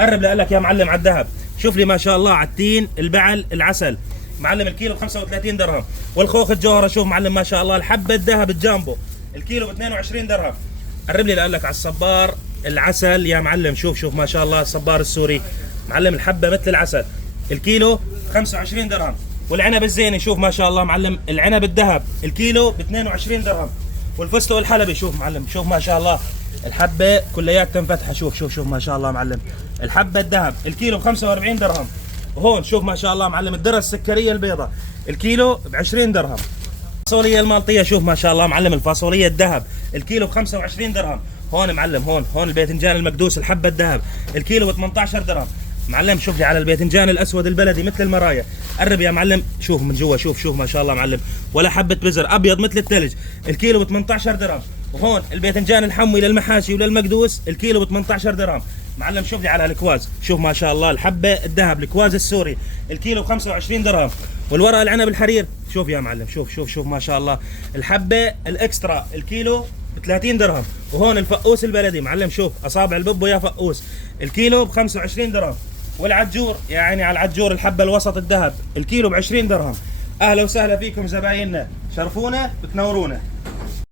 قرب لك يا معلم على الذهب. شوف لي ما شاء الله على التين، البعل، العسل. معلم الكيلو ب 35 درهم. والخوخ الجوهره شوف معلم ما شاء الله، الحبه الذهب الجامبو الكيلو ب 22 درهم. قرب لي لك على الصبار العسل يا معلم. شوف ما شاء الله الصبار السوري معلم، الحبه مثل العسل الكيلو 25 درهم. والعنب الزيني شوف ما شاء الله معلم، العنب الذهب الكيلو ب 22 درهم. والفستق الحلبي شوف معلم، شوف ما شاء الله الحبه كلياتها منفتحه. شوف ما شاء الله معلم، الحبه الذهب الكيلو ب 45 درهم. وهون شوف ما شاء الله معلم الذره السكريه البيضاء الكيلو ب 20 درهم. الفاصوليه المالطيه شوف ما شاء الله معلم، الفاصوليه الذهب الكيلو ب 25 درهم. هون معلم، هون الباذنجان المكدوس الحبه الذهب الكيلو ب 18 درهم. معلم شوف لي على الباذنجان الاسود البلدي مثل المرايا. قرب يا معلم، شوف من جوا، شوف ما شاء الله معلم، ولا حبه بزر ابيض مثل الثلج الكيلو ب 18 درهم. وهون الباذنجان الحموي للمحاشي وللمكدوس الكيلو ب 18 درهم. معلم شوف لي على الكواز، شوف ما شاء الله الحبه الذهب الكواز السوري الكيلو ب 25 درهم. والورق العنب الحرير شوف يا معلم، شوف ما شاء الله الحبه الاكسترا الكيلو ب 30 درهم. وهون الفقوس البلدي معلم، شوف اصابع الببو يا فقوس الكيلو ب 25 درهم. والعجور يعني على العجور الحبه الوسط الذهب الكيلو ب 20 درهم. اهلا وسهلا فيكم زبايننا، شرفونا بتنورونا.